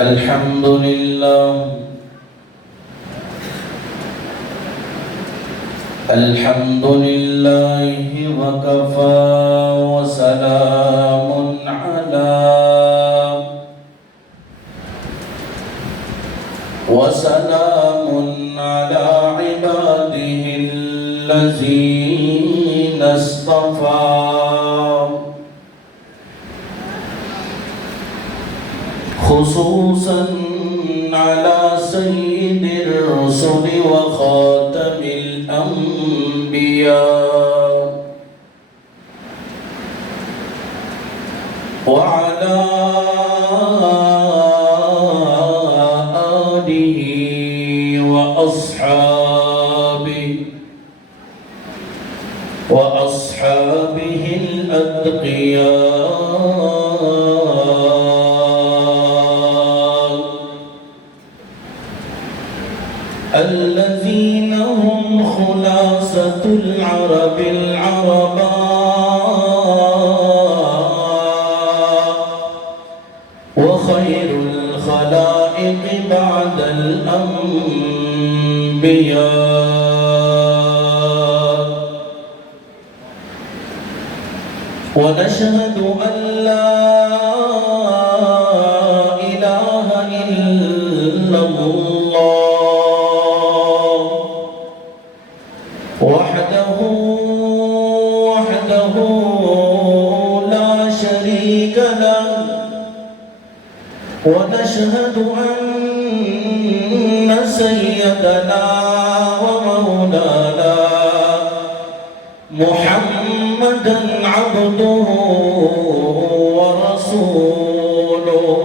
الحمد لله الحمد لله وكفى وسلام على عباده الذين اصطفى خصوصا على سيد الرسل وخاتم الأنبياء وعلى آله وأصحابه الأتقياء الذين هم خلاصة العرب العرباء وخير الخلائق بعد الأنبياء ونشهد أن لا إله إلا الله وحده لا شريك له ونشهد أن سيدنا ومولانا محمدا عبده ورسوله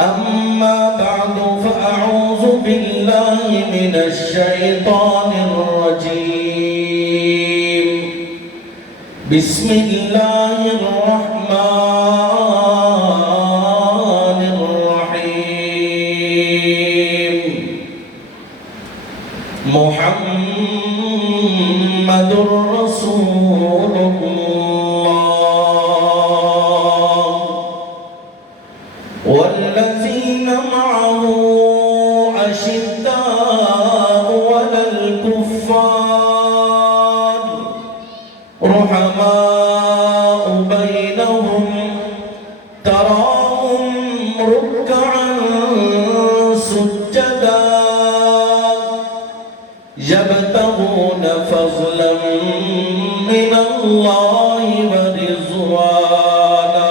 أما بعد فأعوذ بالله من الشيطان الرجيم بسم الله الرحمن الرحيم محمد رسول الله والذين معه أشداء على الكفار رحماء بينهم تراهم ركعا سجدا يبتغون فضلا من الله ورضوانا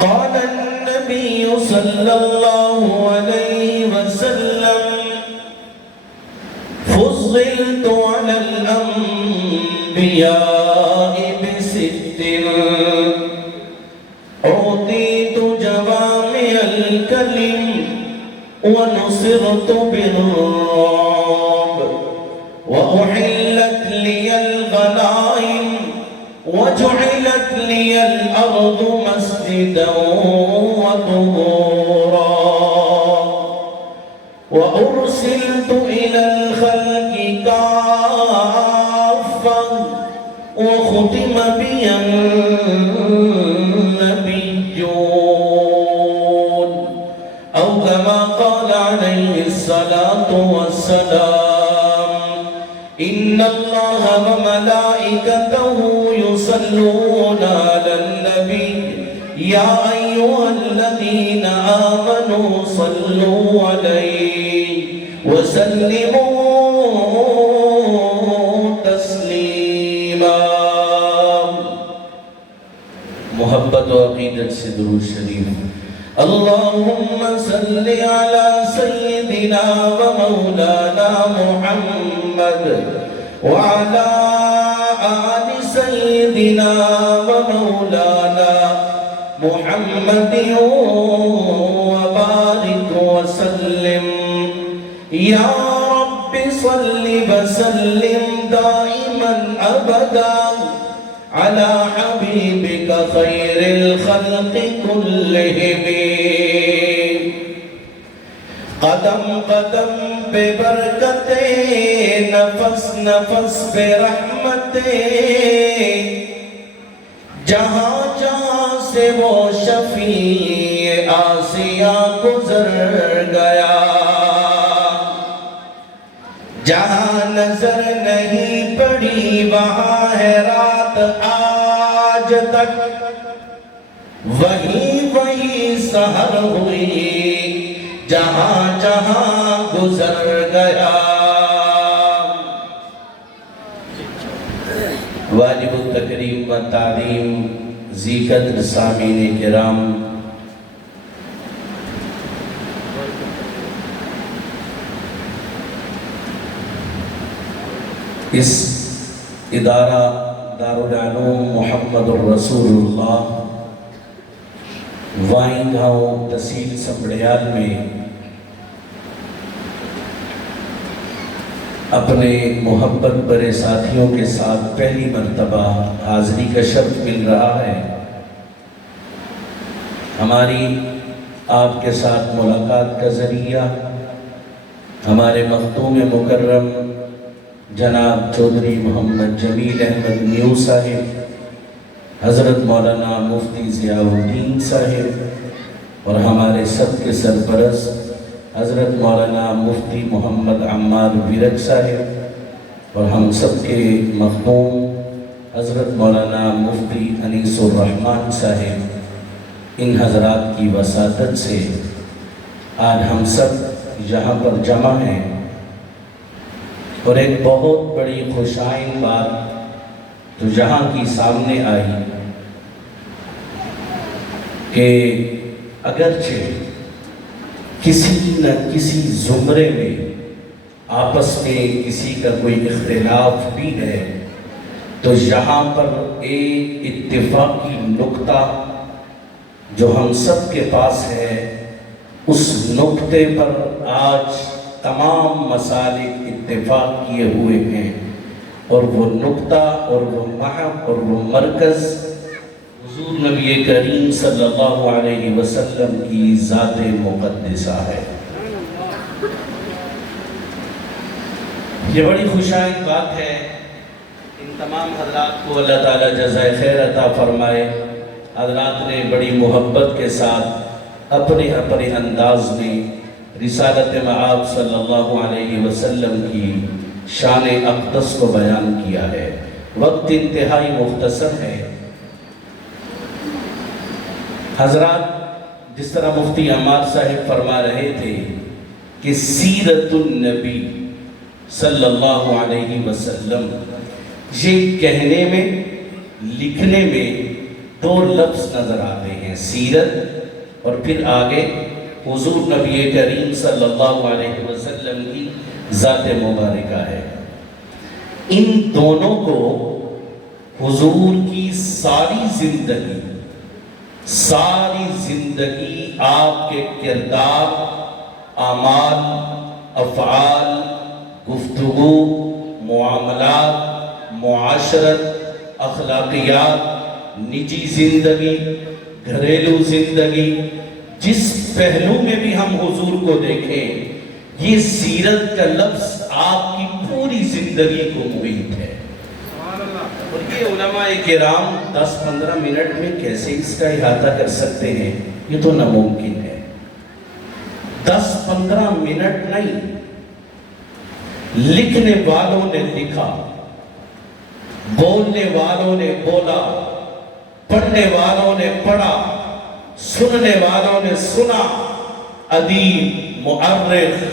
قال النبي صلى الله عليه وسلم فضلت على الأنبياء بست أعطيت جوامع الكلم ونصرت بالرعب وأحلت لي الغنائم وجعلت لي الأرض مسجدا وطهورا وأرسلت إلى الخلق كافة وختم بي النبيون أو كما قال عليه الصلاة والسلام إن الله وملائكته يصلون على النبي يا أيها الذين آمنوا صلوا عليه وسلموا تسليما محبت و عقیدت سے درود شریف اللهم صل على سيدنا ومولانا محمد وعلى آل سيدنا ومولانا محمد وبارك وسلم يا رب صل وسلم دائما أبدا على حبيبك خير الخلق كلهم قدم قدم پہ برکتیں نفس نفس پہ رحمتیں جہاں جہاں سے وہ شفیع آسیہ گزر گیا، جہاں نظر نہیں پڑی وہاں ہے رات آج تک، وہی سحر ہوئی جہاں جہاں گزر گیا۔ واجب التکریم و تعظیم ذی قدر سامعین کرام، اس ادارہ دارالعلوم محمد الرسول اللہ وائن گاؤں تحصیل سمبڑیال میں اپنے محبت برے ساتھیوں کے ساتھ پہلی مرتبہ حاضری کا شرف مل رہا ہے۔ ہماری آپ کے ساتھ ملاقات کا ذریعہ ہمارے مختوم مکرم جناب چودھری محمد جمیل احمد نیو صاحب، حضرت مولانا مفتی ضیاء الدین صاحب اور ہمارے سب کے سرپرست حضرت مولانا مفتی محمد عمار ورک صاحب اور ہم سب کے مختوم حضرت مولانا مفتی انیس الرحمن صاحب، ان حضرات کی وساطت سے آج ہم سب یہاں پر جمع ہیں، اور ایک بہت بڑی خوشائن بات تو یہاں کی سامنے آئی کہ اگرچہ کسی نہ کسی زمرے میں آپس میں کسی کا کوئی اختلاف بھی ہے، تو یہاں پر ایک اتفاقی نقطہ جو ہم سب کے پاس ہے، اس نقطے پر آج تمام مسالک اتفاق کیے ہوئے ہیں، اور وہ نقطہ اور وہ محک اور وہ مرکز حضور نبی کریم صلی اللہ علیہ وسلم کی ذات مقدسہ ہے۔ یہ بڑی خوشائن بات ہے۔ ان تمام حضرات کو اللہ تعالیٰ جزائے خیر عطا فرمائے۔ حضرات نے بڑی محبت کے ساتھ اپنے اپنے انداز میں رسالت مآب صلی اللہ علیہ وسلم کی شان اقدس کو بیان کیا ہے۔ وقت انتہائی مختصر ہے۔ حضرات، جس طرح مفتی عمار صاحب فرما رہے تھے کہ سیرت النبی صلی اللہ علیہ وسلم، یہ کہنے میں لکھنے میں دو لفظ نظر آتے ہیں، سیرت اور پھر آگے حضور نبی کریم صلی اللہ علیہ وسلم کی ذات مبارکہ ہے۔ ان دونوں کو حضور کی ساری زندگی آپ کے کردار، اعمال، افعال، گفتگو، معاملات، معاشرت، اخلاقیات، نجی زندگی، گھریلو زندگی، جس پہلو میں بھی ہم حضور کو دیکھیں، یہ سیرت کا لفظ آپ کی پوری زندگی کو محیط ہے۔ اور یہ علماء کرام 10-15 منٹ میں کیسے اس کا احاطہ کر سکتے ہیں؟ یہ تو ناممکن ہے۔ 10-15 منٹ نہیں، لکھنے والوں نے لکھا، بولنے والوں نے بولا، پڑھنے والوں نے پڑھا، سننے والوں نے سنا، ادیب، مؤرخ،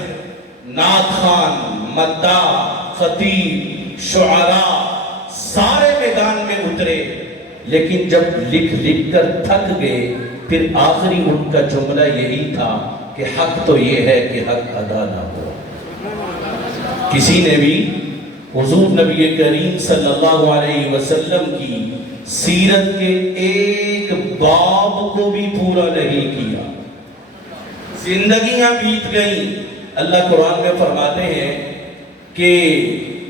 نعت خوان، مداح، خطیب، شعراء سارے میدان میں اترے، لیکن جب لکھ کر تھک گئے، پھر آخری ان کا جملہ یہی تھا کہ حق تو یہ ہے کہ حق ادا نہ ہو۔ کسی نے بھی حضور نبی کریم صلی اللہ علیہ وسلم کی سیرت کے ایک باب کو بھی پورا نہیں کیا۔ زندگیاں بیت گئیں۔ اللہ قرآن میں فرماتے ہیں کہ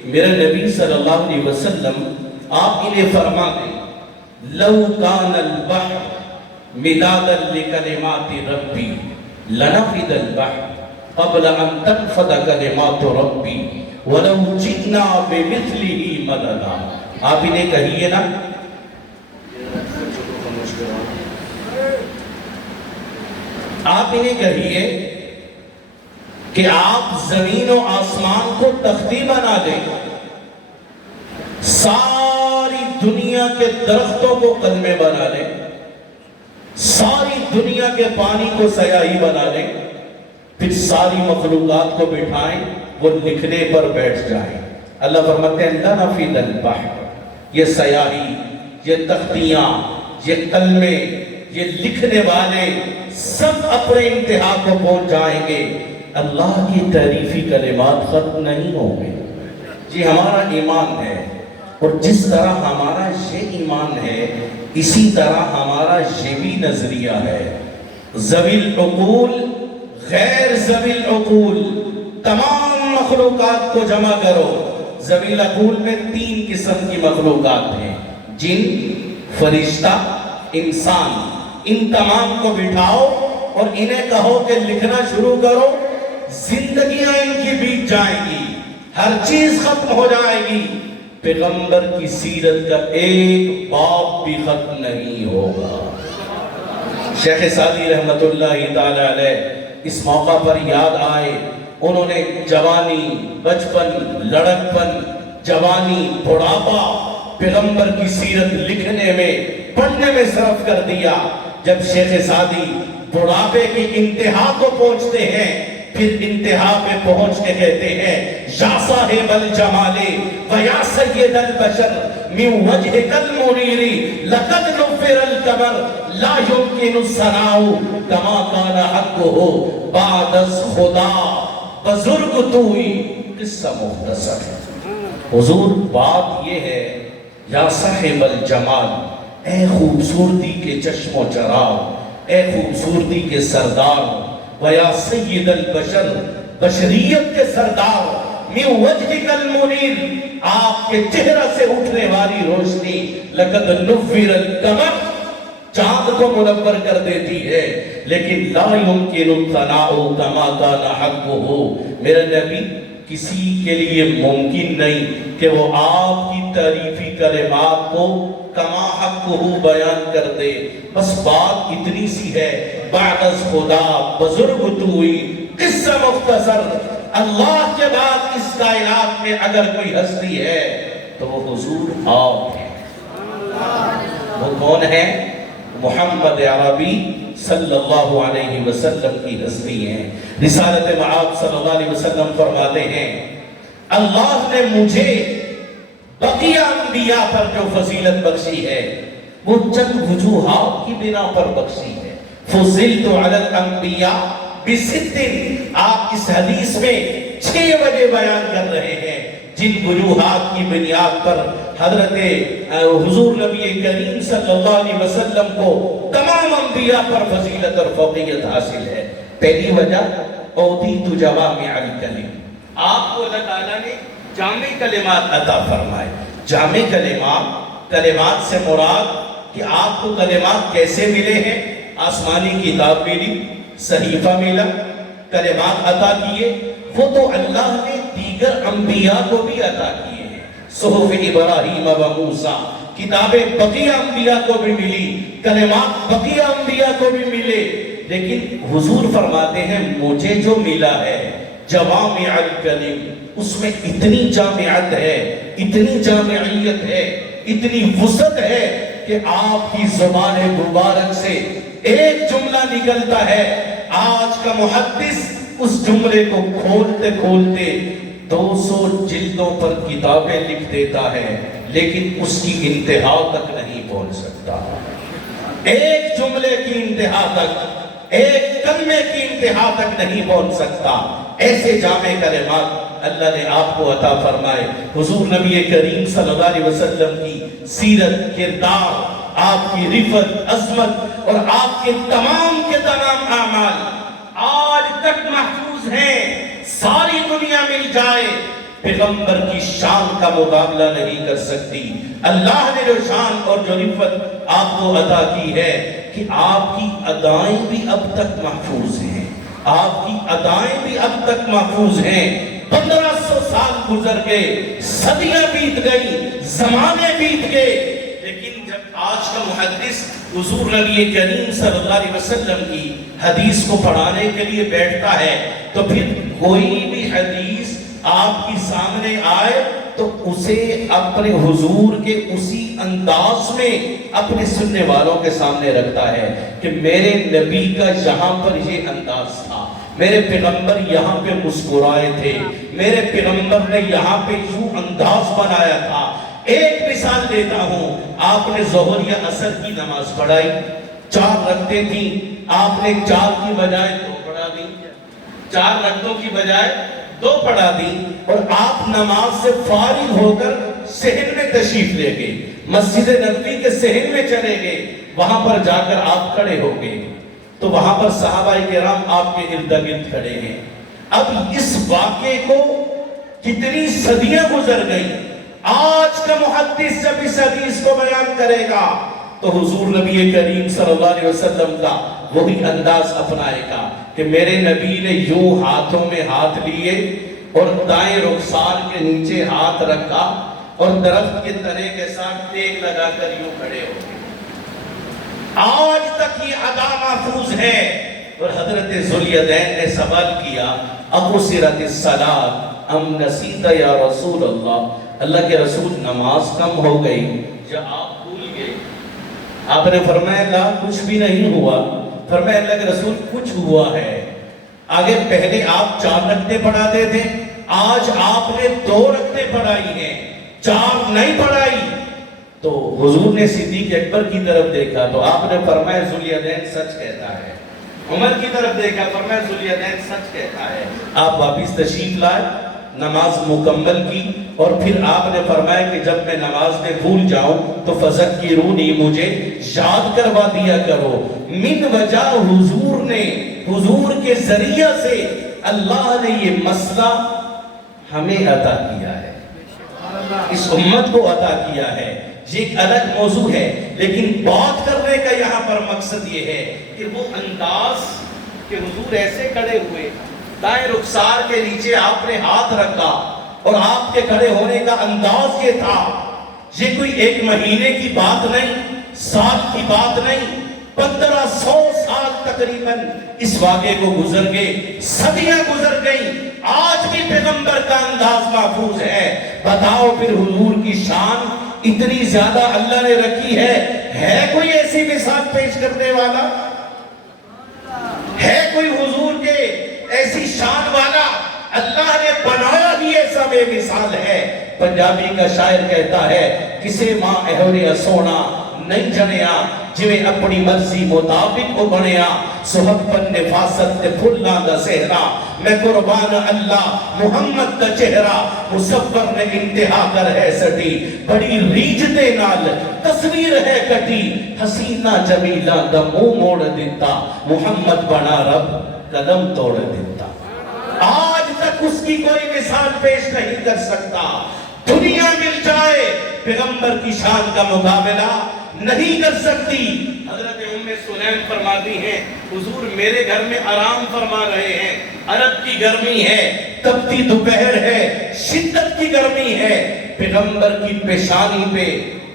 میرے نبی صلی اللہ علیہ وسلم آپ انہیں فرما دیں، لو کان البحر مدادا لکلمات ربی لنفد البحر قبل ان تنفد کلمات ربی ولو جئنا بمثلہ مددا۔ آپ انہیں کہیے نا آپ انہیں کہیے کہ آپ زمین و آسمان کو تختی بنا دیں، ساری دنیا کے درختوں کو قلمیں بنا لیں، ساری دنیا کے پانی کو سیاہی بنا لیں، پھر ساری مخلوقات کو بٹھائیں، وہ لکھنے پر بیٹھ جائیں۔ اللہ فرماتے ہیں لَنَفِدَ الْبَحْرُ، یہ سیاہی، یہ تختیاں، یہ قلمیں، یہ لکھنے والے سب اپنے انتہا کو پہنچ جائیں گے، اللہ کی تعریفی کلمات ختم نہیں ہوں گے۔ یہ ہمارا ایمان ہے، اور جس طرح ہمارا یہ ایمان ہے اسی طرح ہمارا یہ بھی نظریہ ہے۔ ذوی العقول، غیر ذوی العقول، تمام مخلوقات کو جمع کرو۔ ذوی العقول میں 3 قسم کی مخلوقات ہیں، جن، فرشتہ، انسان۔ ان تمام کو بٹھاؤ اور انہیں کہو کہ لکھنا شروع کرو، زندگیاں ان کی بیت جائیں گی، ہر چیز ختم ہو جائے گی، پیغمبر کی سیرت کا ایک باب بھی ختم نہیں ہوگا۔ شیخ سعدی رحمت اللہ تعالی علیہ اس موقع پر یاد آئے، انہوں نے جوانی، بچپن، لڑکپن، جوانی، بڑھاپا پیغمبر کی سیرت لکھنے میں، پڑھنے میں صرف کر دیا۔ جب شیخ سعدی بڑھاپے کی انتہا کو پہنچتے ہیں، پھر انتہا پہ پہنچ کے کہتے ہیں یا صاحب الجمال و یا سید البشر من وجهك المنیر لقد نفر القمر لا يمكن الثناء كما كان حقه بعد از خدا بزرگ توئی۔ قصہ مختصر، حضور بات یہ ہے یا صاحب الجمال، اے خوبصورتی کے چشم و چراغ، اے خوبصورتی کے سردار، وَيَا سَيِّدَ الْبَشَرِ، بشریت کے سردار، مِنْ وَجْهِكَ الْمُنِيرِ، آپ کے چہرہ سے اٹھنے والی روشنی، لَقَدْ نُفِّرَ الْقَمَرِ، چاند کو منور کر دیتی ہے، لیکن لَا يُمْكِنُ الثَّنَاءُ كَمَا كَانَ حَقُّهُ، میرا نبی کسی کے لیے ممکن نہیں کہ وہ آپ کی تعریفی کلمات کو کما حقہ بیان کر دے۔ بس بات اتنی سی ہے، بعد از خدا بزرگ توئی۔ قصہ مختصر، اللہ کے بعد اس کائنات میں اگر کوئی ہستی ہے تو وہ حضور آپ ہیں۔ وہ کون ہے؟ محمد عربی صلی اللہ علیہ وسلم کی ہستی ہیں۔ رسالت معاب صلی اللہ علیہ وسلم فرماتے ہیں اللہ نے مجھے بقیہ انبیاء پر جو فضیلت بخشی ہے وہ چند وجوہات کی بنا پر بخشی ہے۔ فضلت علی الانبیاء بست، آپ اس حدیث میں 6 وجہ بیان کر رہے ہیں جن وجوہات کی بنیاد پر حضرت حضور نبی کریم صلی اللہ علیہ وسلم کو تمام انبیاء پر فضیلت اور فوقیت حاصل ہے۔ پہلی وجہ اوتیت جوامع الکلم، آپ کو اللہ تعالیٰ نے جامع کلمات عطا فرمائے۔ جامع کلمات سے مراد کہ آپ کو کلمات کیسے ملے ہیں؟ آسمانی کتاب ملی، صحیفہ ملا، کلمات عطا کیے، وہ تو اللہ نے دیگر انبیاء کو بھی عطا کیے ہیں۔ صحف ابراہیم و موسیٰ، کتابیں بقیہ انبیاء کو بھی ملی، کلمات بقیہ انبیاء کو بھی ملے، لیکن حضور فرماتے ہیں مجھے جو ملا ہے جوامع الکلم، اس میں اتنی جامعت ہے، اتنی جامعیت ہے، اتنی وسعت ہے کہ آپ کی زبان مبارک سے ایک جملہ نکلتا ہے، آج کا محدث اس جملے کو کھولتے کھولتے 200 جلدوں پر کتابیں لکھ دیتا ہے، لیکن اس کی انتہا تک نہیں پہنچ سکتا۔ ایک جملے کی انتہا تک، ایک کلمے کی انتہا تک نہیں پہنچ سکتا۔ ایسے جامع کلمات اللہ نے آپ کو عطا فرمائے۔ حضور نبی کریم صلی اللہ علیہ وسلم کی سیرت، کردار، آپ کی رفت، عظمت اور آپ کے تمام اعمال آج تک محفوظ ہیں۔ ساری دنیا مل جائے پیغمبر کی شان کا مقابلہ نہیں کر سکتی۔ اللہ نے جو شان اور جو رفت آپ کو عطا کی ہے کہ آپ کی ادائیں بھی اب تک محفوظ ہیں، آپ کی ادائیں بھی اب تک محفوظ ہیں۔ 1500 سال گزر گئے، صدیاں بیت گئی، زمانے بیت گئے، لیکن جب آج کا محدث حضور نبی کریم صلی اللہ علیہ وسلم کی حدیث کو پڑھانے کے لیے بیٹھتا ہے تو پھر کوئی بھی حدیث آپ کی سامنے آئے تو اسے اپنے حضور کے اسی انداز میں اپنے سننے والوں کے سامنے رکھتا ہے کہ میرے نبی کا یہاں پر یہ انداز تھا، میرے پیغمبر یہاں پہ مسکرائے تھے، میرے پیغمبر نے یہاں پہ یوں انداز بنایا تھا۔ ایک مثال دیتا ہوں، آپ نے ظہر یا عصر کی نماز پڑھائی، 4 رکعتیں تھیں، آپ نے 4 کی بجائے 2 پڑھا دی، 4 رکعتوں کی بجائے 2 پڑھا دی، اور آپ نماز سے فارغ ہو کر صحن میں تشریف لے گئے، مسجد نبوی کے صحن میں چلے گئے، وہاں پر جا کر آپ کھڑے ہو گئے تو وہاں پر صحابہ کرام آپ کے ارد گرد کھڑے ہیں۔ اب اس واقعے کو کتنی صدیاں گزر گئی، آج کا محدث جب اس حدیث کو بیان کرے گا تو حضور نبی کریم صلی اللہ علیہ وسلم کا وہی انداز اپنائے گا کہ میرے نبی نے یوں ہاتھوں میں ہاتھ لیے اور دائیں رخسار کے نیچے ہاتھ رکھا اور درخت کے تنے کے ساتھ ٹیک لگا کر یوں کھڑے ہو گئے۔ آج تک یہ ادا محفوظ ہے۔ اور حضرت ذوالیدین نے سوال کیا اقصرت الصلاۃ ام نسیت یا رسول اللہ، اللہ کے رسول نماز کم ہو گئی یا آپ بھول گئے؟ آپ نے فرمایا لا، کچھ بھی نہیں ہوا۔ فرمایا اللہ کے رسول کچھ ہوا ہے۔ آگے پہلے آپ 4 رکعتیں پڑھاتے تھے، آج آپ نے 2 رکعتیں پڑھائی ہیں، 4 نہیں پڑھائی۔ تو حضور نے صدیق اکبر کی طرف دیکھا تو آپ نے فرمایا ذوالیدین سچ کہتا ہے۔ عمر کی طرف دیکھا، فرمایا ذوالیدین سچ کہتا ہے۔ آپ واپس تشریف لائے، نماز مکمل کی، اور پھر آپ نے فرمایا کہ جب میں نماز میں بھول جاؤں تو فذکرونی، مجھے یاد کروا دیا کرو۔ من وجہ حضور کے ذریعہ سے اللہ نے یہ مسئلہ ہمیں عطا کیا ہے، اس امت کو عطا کیا ہے۔ یہ ایک الگ موضوع ہے، لیکن بات کرنے کا یہاں پر مقصد یہ ہے کہ وہ انداز کہ حضور ایسے کھڑے ہوئے، دائیں رخسار کے نیچے آپ نے ہاتھ رکھا اور آپ کے کھڑے ہونے کا انداز یہ تھا۔ یہ کوئی 1 مہینے کی بات نہیں، سال کی بات نہیں، 1500 سال تقریباً اس واقعے کو گزر گئے، صدیاں گزر گئیں، آج بھی پیغمبر کا انداز محفوظ ہے۔ بتاؤ پھر حضور کی شان اتنی زیادہ اللہ نے رکھی ہے کوئی ایسی مثال پیش کرنے والا؟ ہے کوئی حضور کے ایسی شان والا؟ اللہ نے بنایا ہی ایسا بے مثال ہے۔ پنجابی کا شاعر کہتا ہے کسے ماں اہوریا سونا نہیں جنیا، جویں اپنی مرضی مطابق ہو بنیا، صحبت نفاست تے پھلاں دا صحرا، میں قربان اللہ محمد دا چہرہ، مصور نے انتہا کر ہے سٹی، بڑی ریجتے نال تصویر ہے کٹی، حسینہ جمیلہ دا منہ موڑ دیتا، محمد بنا رب قدم توڑ دیتا۔ آج تک اس کی کوئی مثال پیش نہیں کر سکتا۔ دنیا مل جائے پیغمبر کی شان کا مقابلہ نہیں کر سکتی۔ حضرت ام سلیم فرماتی ہیں حضور میرے گھر میں آرام فرما رہے ہیں، عرب کی گرمی ہے، تپتی دوپہر ہے، شدت کی گرمی ہے، پیغمبر کی پیشانی پہ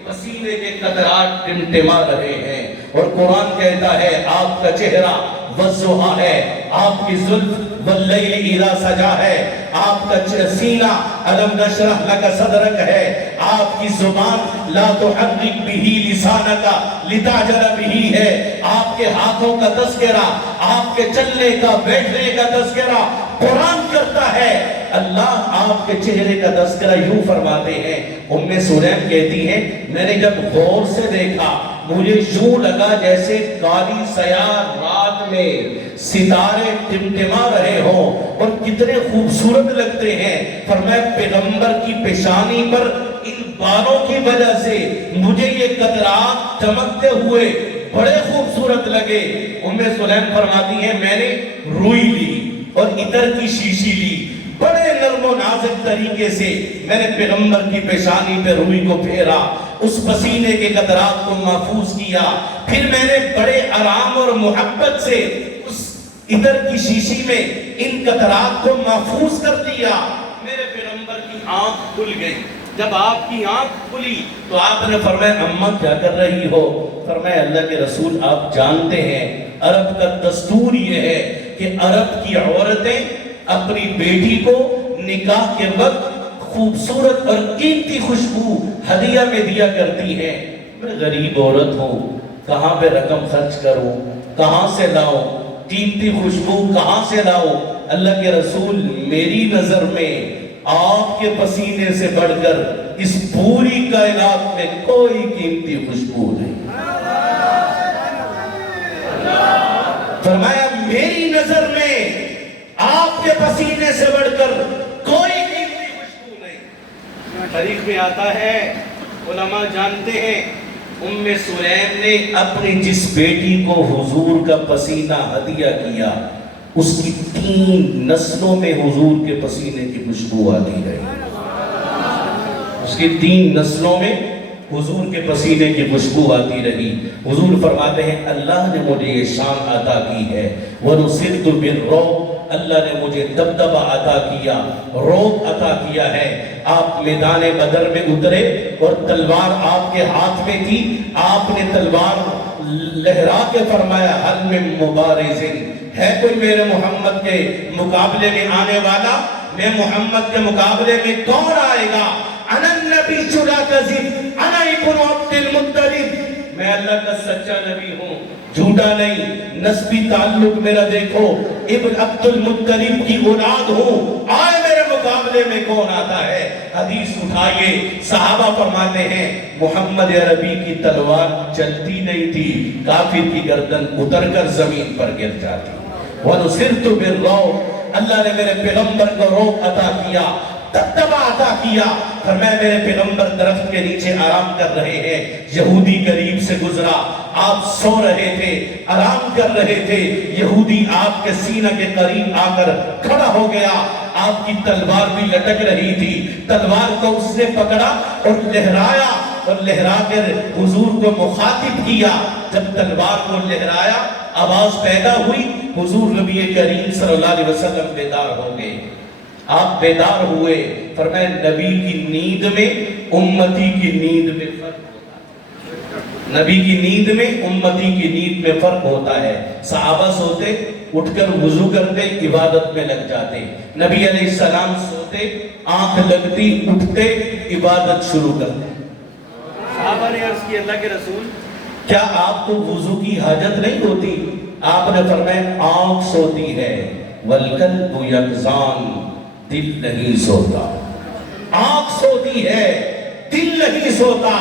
پسینے کے قطرات ٹمٹما رہے ہیں، اور قرآن کہتا ہے آپ کا چہرہ والضحیٰ ہے، آپ کی زلف واللیل اذا سجا ہے، آپ کا سینہ الم نشرح لک صدرک ہے، آپ کی زبان لا تحرک بہ لسانک لتعجل بہ ہے، آپ کے ہاتھوں کا تذکرہ، آپ کے چلنے کا بیٹھنے کا تذکرہ قرآن کرتا ہے۔ اللہ آپ کے چہرے کا تذکرہ یوں فرماتے ہیں۔ ام سلیم کہتی ہیں میں نے جب غور سے دیکھا مجھے یوں لگا جیسے کالی سیاہ رات میں ستارے ٹمٹما رہے ہوں، اور کتنے خوبصورت لگتے ہیں۔ فرمایا پیغمبر کی پیشانی پر ان بالوں کی وجہ سے مجھے یہ قطرات چمکتے ہوئے بڑے خوبصورت لگے۔ ام سلیم فرماتی ہیں میں نے روئی لی اور عطر کی شیشی لی، بڑے نرم و نازک طریقے سے میں نے پیغمبر کی پیشانی پہ روئی کو پھیرا، اس پسینے کے قطرات کو محفوظ کیا، پھر میں نے بڑے آرام اور محبت سے اس عطر کی شیشی میں ان قطرات کو محفوظ کر دیا۔ میرے پیغمبر کی آنکھ کھل گئی، جب آپ کی آنکھ کھلی تو آپ نے فرمایا اماں کیا کر رہی ہو؟ فرمایا اللہ کے رسول آپ جانتے ہیں عرب کا دستور یہ ہے کہ عرب کی عورتیں اپنی بیٹی کو نکاح کے وقت خوبصورت اور قیمتی خوشبو ہدیہ میں دیا کرتی ہیں۔ میں غریب عورت ہوں، کہاں پہ رقم خرچ کروں، کہاں سے لاؤں، قیمتی خوشبو کہاں سے لاؤں؟ اللہ کے رسول میری نظر میں آپ کے پسینے سے بڑھ کر اس پوری کائنات میں کوئی قیمتی خوشبو نہیں۔ فرمایا میری نظر میں آپ کے پسینے سے بڑھ کر کوئی قیمتی خوشبو نہیں۔ تاریخ میں آتا ہے، علماء جانتے ہیں، ام سلیم نے اپنی جس بیٹی کو حضور کا پسینہ ہدیہ کیا اس کی 3 نسلوں میں حضور کے پسینے کی خوشبو آتی رہی۔ اس کی 3 نسلوں میں حضور کے پسینے کی خوشبو آتی رہی۔ حضور فرماتے ہیں اللہ نے مجھے یہ شان عطا کی ہے، وَنُصِرْتُ بِالرُّعْبِ، اللہ نے مجھے دبدبہ عطا کیا، رعب عطا کیا ہے۔ آپ میدان بدر میں اترے اور تلوار آپ کے ہاتھ میں تھی، آپ نے تلوار لہرا کے فرمایا حل من مبارز، ہے کوئی میرے محمد کے مقابلے میں آنے والا؟ میں محمد کے مقابلے میں کون آئے گا؟ انا النبی لا کذب، انا ابن عبد المطلب، میں اللہ کا سچا نبی ہوں، جھوٹا نہیں۔ نسبی تعلق میرا دیکھو، ابن عبد المطلب کی اولاد ہوں، آئے میرے مقابلے میں کون آتا ہے؟ حدیث اٹھائیے، صحابہ فرماتے ہیں محمد عربی کی تلوار چلتی نہیں تھی، کافر کی گردن اتر کر زمین پر گر جاتی۔ وَنُصِرْتُ بِالرُّعْبِ، اللہ نے میرے پیغمبر کو رعب عطا کیا، دبدبہ عطا کیا۔ فرمایا میرے پیغمبر درخت کے نیچے آرام کر رہے ہیں، یہودی قریب سے گزرا، آپ سو رہے تھے، آرام کر رہے تھے، یہودی آپ کے سینہ کے قریب آ کر کھڑا ہو گیا، آپ کی تلوار بھی لٹک رہی تھی، تلوار کو اس نے پکڑا اور لہرایا، اور لہرا کر حضور کو مخاطب کیا۔ جب تلوار کو لہرایا آواز پیدا ہوئی، حضور نبی کریم صلی اللہ علیہ وسلم بیدار ہو گئے۔ آپ بیدار ہوئے، فرمایا نبی کی نیند میں امتی کی نیند میں فرق ہوتا ہے، نبی کی نیند میں امتی کی نیند میں فرق ہوتا ہے۔ صحابہ سوتے اٹھ کر وضو کرتے عبادت میں لگ جاتے، نبی علیہ السلام سوتے آنکھ لگتی اٹھتے عبادت شروع کرتے۔ صحابہ نے عرض کی اللہ کے رسول کیا آپ کو وضو کی حاجت نہیں ہوتی؟ آپ نے فرمایا آنکھ سوتی ہے، والقلب یقظان، دل نہیں سوتا۔ آنکھ سوتی ہے، دل نہیں سوتا۔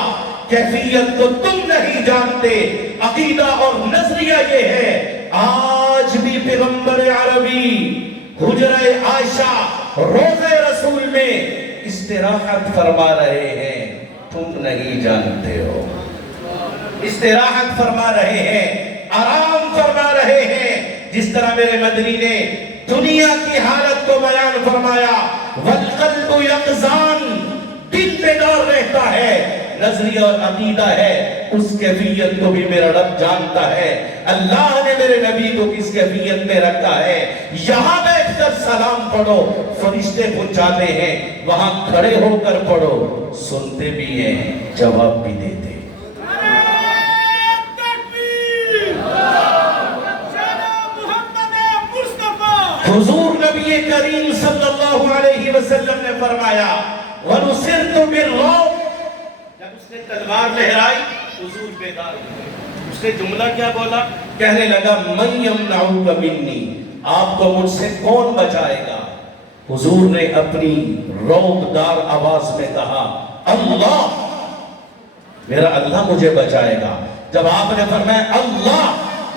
کیفیت تو تم نہیں جانتے، عقیدہ اور نظریہ یہ ہے۔ آج بھی پیغمبر عربی حجرہ عائشہ روضہ رسول میں استراحت فرما رہے ہیں، تم نہیں جانتے ہو۔ استراحت فرما رہے ہیں، آرام فرما رہے ہیں، جس طرح میرے مدنی نے دنیا کی حالت کو بیان فرمایا، والقلب یقظان، دل بیدار رہتا ہے، نظریہ اور عقیدہ ہے، اس کیفیت کو بھی میرا رب جانتا ہے۔ اللہ نے میرے نبی کو کس کیفیت میں رکھا ہے، یہاں بیٹھ کر سلام پڑھو فرشتے پہنچاتے ہیں، وہاں کھڑے ہو کر پڑھو سنتے بھی ہیں، جواب بھی دیتے ہیں۔ حضور نبی کریم صلی اللہ علیہ وسلم نے فرمایا وَنُصِرْتُ بِالرُّعْبِ، جب اس نے تلوار لہرائی حضور بیدار ہوئے۔ اس نے جملہ کیا بولا؟ کہنے لگا مَن يَمْنَعُكَ مِنِّي، آپ کو مجھ سے کون بچائے گا؟ حضور نے اپنی رعب دار آواز میں کہا اللہ، میرا اللہ مجھے بچائے گا۔ جب آپ نے فرمایا اللہ،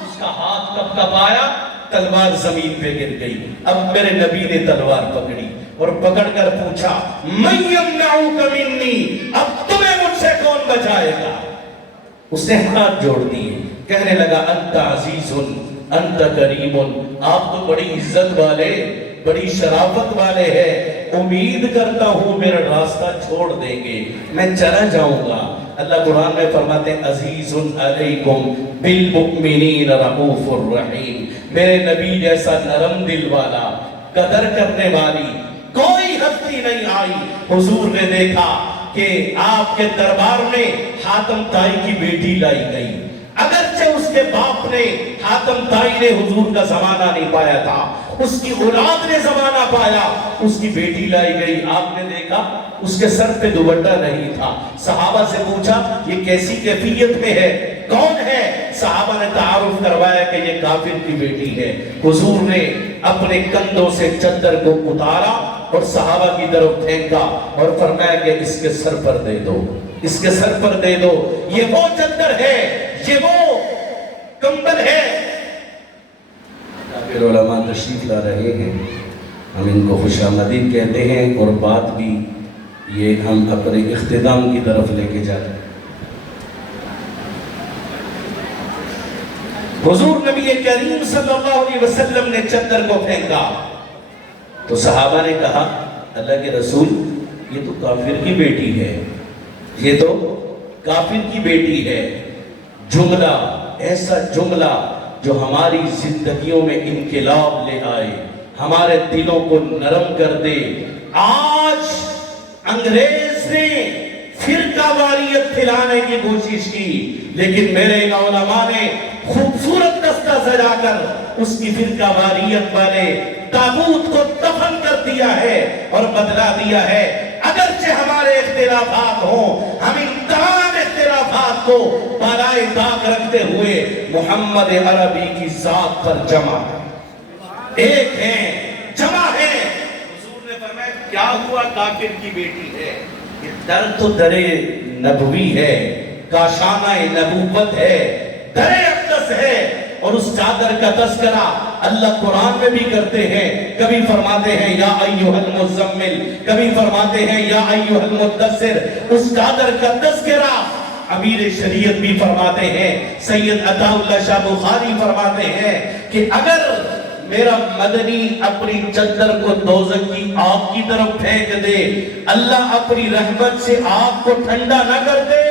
اس کا ہاتھ کب کب آیا؟ تلوار زمین پہ گر گئی۔ اب میرے نبی نے تلوار پکڑی اور پکڑ کر پوچھا مَن يَمْنَعُكَ مِنِّي، اب تمہیں مجھ سے کون بچائے گا؟ اس نے ہاتھ جوڑ دیے، کہنے لگا انت عزیز انت کریم، آپ تو بڑی عزت والے، بڑی شرافت والے ہیں، امید کرتا ہوں میرا راستہ چھوڑ دیں گے، میں چلا جاؤں گا۔ اللہ قرآن میں فرماتے ہیں عزیز علیکم بالمؤمنین رؤوف الرحیم، میرے نبی جیسا نرم دل والا، قدر کرنے والی کوئی ہستی نہیں آئی۔ حضور نے دیکھا کہ آپ کے دربار میں حاتم طائی کی بیٹی لائی گئی، اگرچہ اس کے باپ نے حاتم طائی نے حضور کا زمانہ نہیں پایا تھا، اس کی اولاد نے زمانہ پایا، اس کی بیٹی لائی گئی، آپ نے دیکھا اس کے سر پہ دوپٹہ نہیں تھا، صحابہ سے پوچھا یہ کیسی کیفیت میں ہے، کون ہے؟ صحابہ نے تعارف کروایا کہ یہ کافر کی بیٹی ہے۔ حضور نے اپنے کندھوں سے چادر کو اتارا اور صحابہ کی طرف پھینکا اور فرمایا کہ اس کے سر پر دے دو، اس کے سر پر دے دو، یہ وہ چادر ہے، یہ وہ کمبل ہے۔ پھر علماء تشریف لا رہے ہیں، ہم ان کو خوش آمدید کہتے ہیں، اور بات بھی یہ ہم اپنے اختتام کی طرف لے کے جا رہے ہیں۔ حضور نبی کریم صلی اللہ علیہ وسلم نے چادر کو پھینکا تو صحابہ نے کہا اللہ کے رسول یہ تو کافر کی بیٹی ہے، یہ تو کافر کی بیٹی ہے۔ جملہ، ایسا جملہ جو ہماری زندگیوں میں انقلاب لے آئے، ہمارے دلوں کو نرم کر دے۔ آج انگریز نے فرقہ واریت پھیلانے کی کوشش کی، لیکن میرے علماء نے خوبصورت دستہ سجا کر اس کی فرقہ واریت والے تابوت کو دفن کر دیا ہے اور بدلا دیا ہے۔ اگرچہ ہمارے اختلافات ہوں، ہم ان تمام اختلافات کو بالائے طاق رکھتے ہوئے محمد عربی کی ذات پر جمع ایک ہیں، جمع ہیں۔ حضور نے فرمایا کیا ہوا کافر کی بیٹی ہے، یہ در تو در نبوی ہے، کاشانہ نبوت ہے، در اقدس ہے، اور اس چادر کا تذکرہ اللہ قرآن میں بھی کرتے ہیں، کبھی فرماتے ہیں یا ایھا المزمل، کبھی فرماتے ہیں یا ایھا المدثر۔ اس چادر کا تذکرہ امیر شریعت بھی فرماتے ہیں، سید عطا اللہ شاہ بخاری فرماتے ہیں کہ اگر میرا مدنی اپنی چادر کو دوزخ کی آگ کی طرف پھینک دے، اللہ اپنی رحمت سے آگ کو ٹھنڈا نہ کر دے،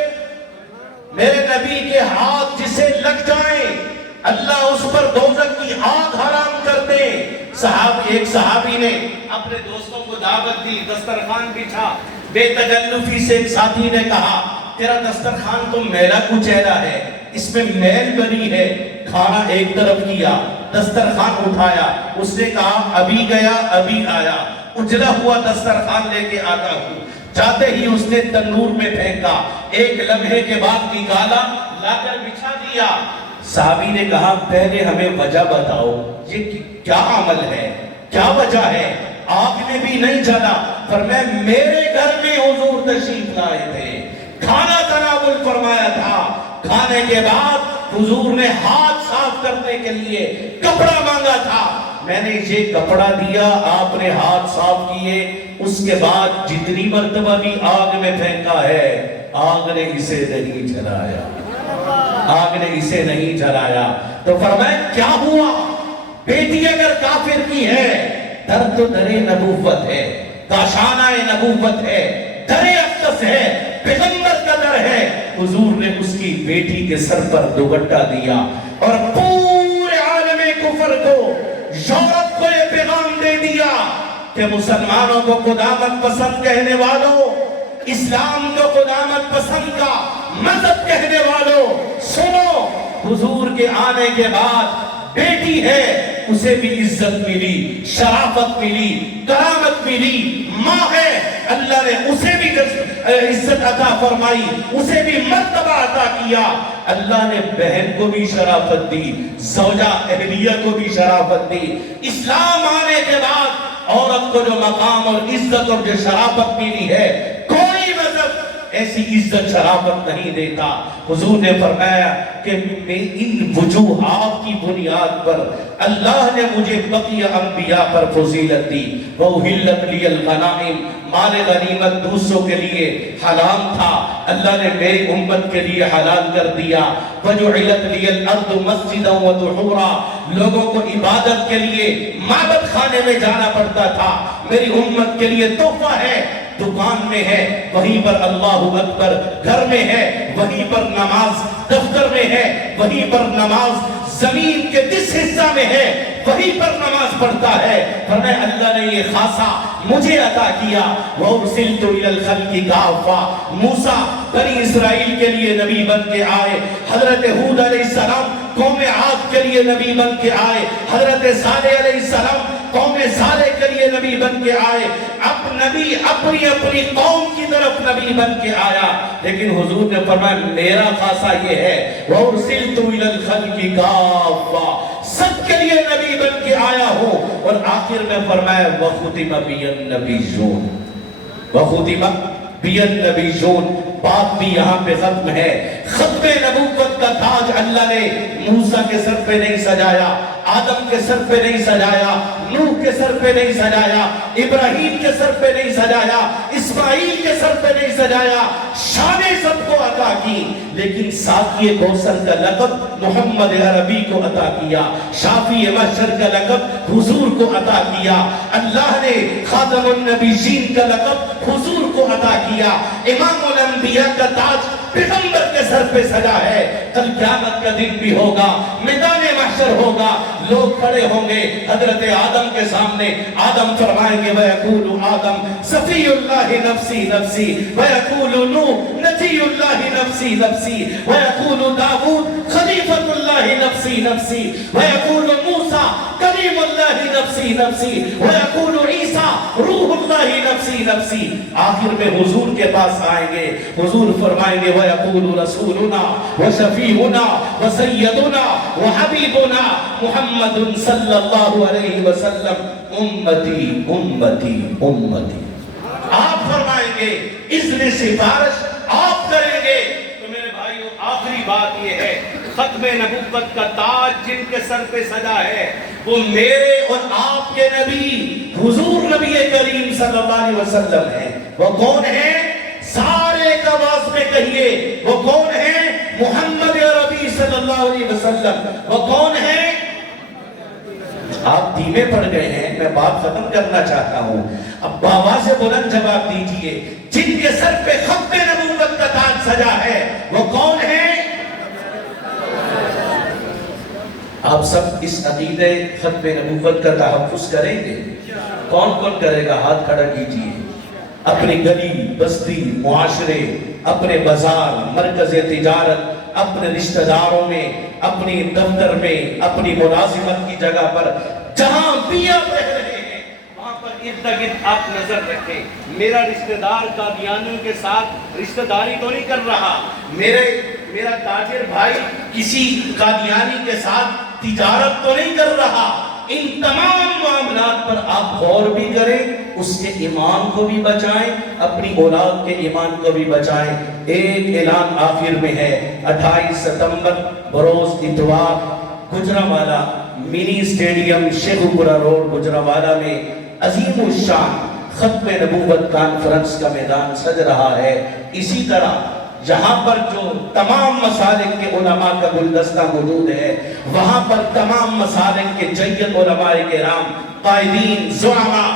میرے نبی کے ہاتھ جسے لگ جائیں اللہ اس پر دوزخ کی آگ حرام کر دے۔ ایک صحابی نے اپنے دوستوں کو دعوت دی، دسترخوان بچھا، بے تکلفی سے ایک ساتھی نے کہا تیرا دسترخوان تو میلا کچیلا ہے، اس میں میل بنی ہے، کھانا ایک طرف کیا، دسترخوان اٹھایا، اس نے کہا ابھی گیا ابھی آیا، اجلا ہوا دسترخوان لے کے آتا ہوں۔ جاتے ہی اس نے تنور میں پھینکا، ایک لمحے کے بعد نکالا، لا کر بچھا دیا۔ صحابی نے کہا پہلے ہمیں وجہ بتاؤ، یہ کیا عمل ہے، کیا وجہ ہے؟ آگ میں بھی نہیں جلا۔ فرمایا میرے گھر میں حضور تشریف لائے تھے، کھانا تناول فرمایا تھا، کھانے کے بعد حضور نے ہاتھ صاف کرنے کے لیے کپڑا مانگا تھا، میں نے یہ کپڑا دیا، آپ نے ہاتھ صاف کیے، اس کے بعد جتنی مرتبہ بھی آگ میں پھینکا ہے آگ نے اسے نہیں جلایا، آگ نے اسے نہیں جلایا۔ تو فرمایا کیا ہوا؟ بیٹی اگر کافر کی ہے، در تو در نبوت ہے، کاشانہ نبوت ہے، در اقدس ہے، پیغمبر کا در ہے۔ حضور نے اس کی بیٹی کے سر پر دوپٹہ دیا اور پورے عالم کفر کو، یورپ کو یہ پیغام دے دیا کہ مسلمانوں کو قدامت پسند کہنے والوں، اسلام کو قدامت پسند کا مذہب کہنے والوں، سنو، حضور کے آنے کے بعد بیٹی ہے، اسے بھی عزت ملی، شرافت ملی، کرامت ملی، ماں ہے، اللہ نے اسے بھی عزت عطا فرمائی، اسے بھی مرتبہ عطا کیا۔ اللہ نے بہن کو بھی شرافت دی، زوجہ اہلیہ کو بھی شرافت دی۔ اسلام آنے کے بعد عورت کو جو مقام اور عزت اور جو شرافت ملی ہے، کوئی مذہب ایسی عزت شرافت نہیں دیتا۔ حضور نے فرمایا کہ میں ان وجوہات کی بنیاد پر اللہ نے مجھے بقیہ انبیاء پر فضیلت دی۔ وَأُحِلَّتْ لِيَ الْغَنَائِمُ، مال غنیمت دوسروں کے لیے حرام تھا، اللہ نے میری امت کے لیے حلال کر دیا۔ وَجُعِلَتْ لِيَ الْأَرْضُ مَسْجِدًا وَطُهُورًا، لوگوں کو عبادت کے لیے معبد خانے میں جانا پڑتا تھا، میری امت کے لیے تحفہ ہے، دکان میں ہے وہیں پر اللہ اکبر، گھر میں ہے وہیں پر نماز، دفتر میں ہے وہیں پر نماز، زمین کے جس حصہ میں ہے وہیں پر نماز پڑھتا ہے۔ فرمایا اللہ نے یہ خاصہ مجھے عطا کیا۔ وَأُرْسِلْتُ إِلَى الْخَلْقِ كَافَّةً، موسیٰ بنی اسرائیل کے لیے نبی بن کے آئے، حضرت ہود علیہ السلام قوم عاد کے لیے نبی بن کے آئے، حضرت صالح علیہ السلام قوم صالح کے لیے نبی بن کے آئے۔ اب نبی اپنی اپنی قوم کی طرف نبی بن کے آیا، لیکن حضور نے فرمایا میرا خاصہ یہ ہے وَأُرْسِلْتُ إِلَى الْخَلْقِ كَافَّةً، سب کے لیے نبی بن کے آیا ہوں۔ اور آخر میں فرمایا وَخُتِمَ بِيَ النَّبِيُّونَ، وَخُتِمَ بِيَ النَّبِيُّونَ، بات بھی یہاں پہ ختم ہے۔ ختم نبوت کا تاج اللہ نے موسیٰ کے سر پہ نہیں سجایا، آدم کے سر پہ نہیں سجایا، نوح کے سر پہ نہیں سجایا، ابراہیم کے سر پہ نہیں سجایا، اسماعیل کے سر پہ نہیں سجایا، شانیں سب کو عطا کی، لیکن ساقی کوثر کا لقب محمد عربی کو عطا کیا، شافی محشر کا لقب حضور کو عطا کیا، اللہ نے خاتم النبیین کا لقب حضور کو عطا کیا، امام الانبیاء کا تاج پیغمبر کے سر پہ سجا ہے۔ کل قیامت کا دن بھی ہوگا، میدان محشر ہوگا، لوگ کھڑے ہوں گے حضرت آدم کے سامنے، آدم فرمائیں گے وَيَقُولُ آدم صفی اللہ نفسی نفسی، وَيَقُولُ نوح نجی اللہ نفسی نفسی، وَيَقُولُ داود خلیفۃ اللہ نفسی نفسی، وَيَقُولُ موسیٰ کلیم اللہ نفسی نفسی، وَيَقُولُ عیسیٰ روح اللہ نفسی نفسی۔ آخر میں حضور کے پاس آئیں گے، حضور فرمائیں گے وَيَقُولُ رسولنا وشفیعنا وسیدنا وحبیبنا محمد صلی اللہ علیہ وسلم امتی امتی امتی۔ آپ فرمائیں گے، اذن سفارش آپ کریں گے۔ تو میرے بھائیو آخری بات یہ ہے، ختم نبوت کا تاج جن کے سر پہ سجا ہے وہ میرے اور آپ کے نبی حضور نبی کریم صلی اللہ علیہ وسلم ہیں۔ وہ کون ہیں؟ سارے ایک آواز میں کہیے، وہ کون ہیں؟ محمد عربی صلی اللہ علیہ وسلم۔ وہ کون ہیں؟ آپ دھیمے پڑ گئے ہیں، میں بات ختم کرنا چاہتا ہوں، اب بابا سے بلند جواب دیجئے، جن کے سر پہ ختم نبوت کا تاج سجا ہے وہ کون ہیں؟ آپ سب اس عقیدے ختم نبوت کا تحفظ کریں گے؟ کون کون کرے گا؟ ہاتھ کھڑا کیجئے۔ اپنی گلی بستی معاشرے، اپنے بازار مرکز تجارت، اپنے رشتہ داروں میں، اپنی دفتر میں، اپنی ملازمت کی جگہ پر جہاں بھی آپ رہ رہے ہیں وہاں پر ارد گرد آپ نظر رکھیں۔ میرا رشتہ دار قادیانیوں کے ساتھ رشتہ داری تو نہیں کر رہا، میرا تاجر بھائی کسی قادیانی کے ساتھ تجارت تو نہیں کر رہا۔ ان تمام معاملات پر آپ غور بھی کریں، اس کے ایمان کو بھی بچائیں، اپنی اولاد کے ایمان کو بھی بچائیں۔ ایک اعلان آخر میں ہے، 28 ستمبر بروز اتوار گجرانوالہ منی اسٹیڈیم شیخوپورہ روڈ گجرانوالہ میں عظیم الشان ختم نبوت کانفرنس کا میدان سج رہا ہے۔ اسی طرح جہاں پر جو تمام مسالک کے علماء کا گلدستہ موجود ہے وہاں پر تمام مسالک کے جید علماء کرام، قائدین، زعماء